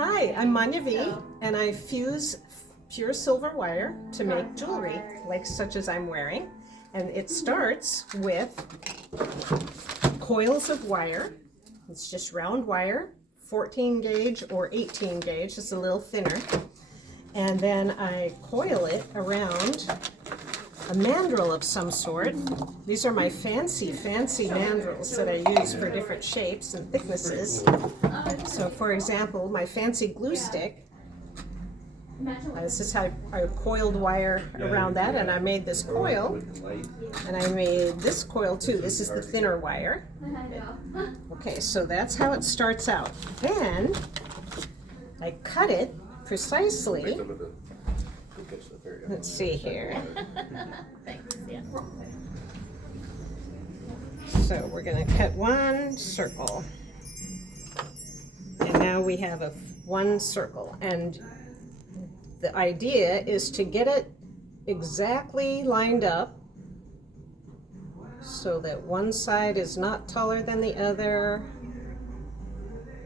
Hi, I'm Manya Vee, and I fuse pure silver wire to make jewelry, like such as I'm wearing. And it starts with coils of wire. It's just round wire, 14 gauge or 18 gauge, just a little thinner. And then I coil it around a mandrel of some sort. These are my fancy mandrels that I use for different shapes and thicknesses. So for example, my fancy glue stick, this is how I coiled wire around that, and I made this coil, and I made this coil too. This is the thinner wire. Okay, so that's how it starts out. Then I cut it precisely. Let's see here. So we're going to cut one circle. And now we have one circle. And the idea is to get it exactly lined up so that one side is not taller than the other.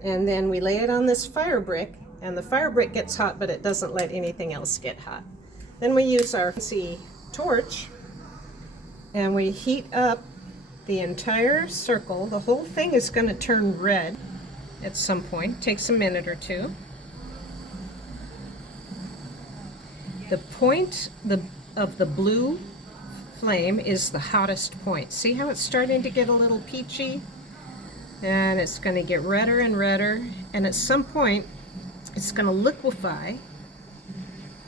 And then we lay it on this fire brick, and the fire brick gets hot, but it doesn't let anything else get hot. Then we use our fancy torch, and we heat up the entire circle. The whole thing is going to turn red at some point. It takes a minute or two. The point of the blue flame is the hottest point. See how it's starting to get a little peachy? And it's going to get redder and redder, and at some point it's going to liquefy,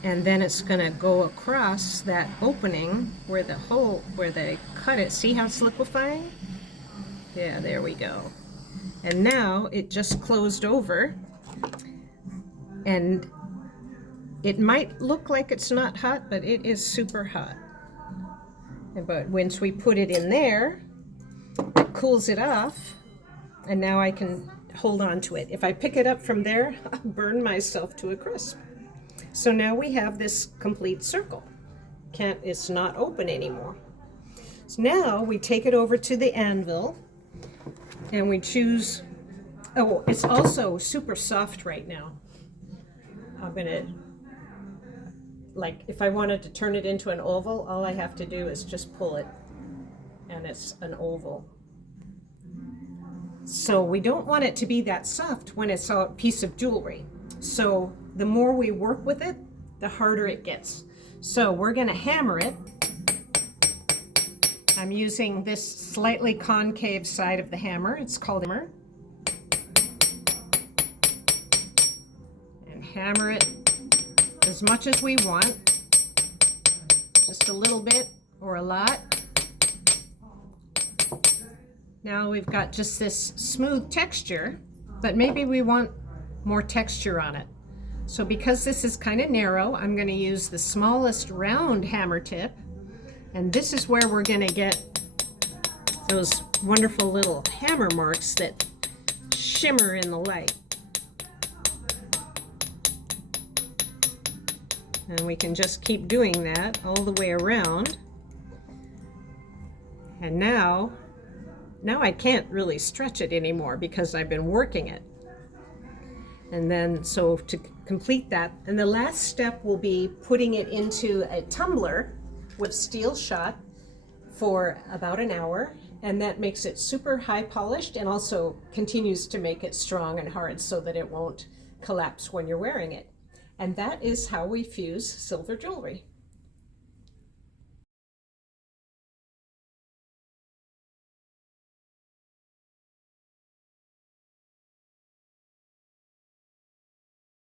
and then it's going to go across that opening where they cut it. See how it's liquefying? Yeah, there we go. And now it just closed over, and it might look like it's not hot, but it is super hot. But once we put it in there, it cools it off, and now I can hold on to it. If I pick it up from there, I'll burn myself to a crisp. So now we have this complete circle. It's not open anymore. So now we take it over to the anvil, and we choose, oh, it's also super soft right now. I'm gonna, like, if I wanted to turn it into an oval, all I have to do is just pull it, and it's an oval. So we don't want it to be that soft when it's a piece of jewelry. So the more we work with it, the harder it gets. So we're going to hammer it. I'm using this slightly concave side of the hammer. It's called hammer. And hammer it as much as we want. Just a little bit or a lot. Now we've got just this smooth texture, but maybe we want more texture on it. So because this is kind of narrow, I'm going to use the smallest round hammer tip, and this is where we're going to get those wonderful little hammer marks that shimmer in the light. And we can just keep doing that all the way around. And now I can't really stretch it anymore because I've been working it. And then, so to complete that, and the last step will be putting it into a tumbler with steel shot for about an hour, and that makes it super high polished and also continues to make it strong and hard so that it won't collapse when you're wearing it. And that is how we fuse silver jewelry.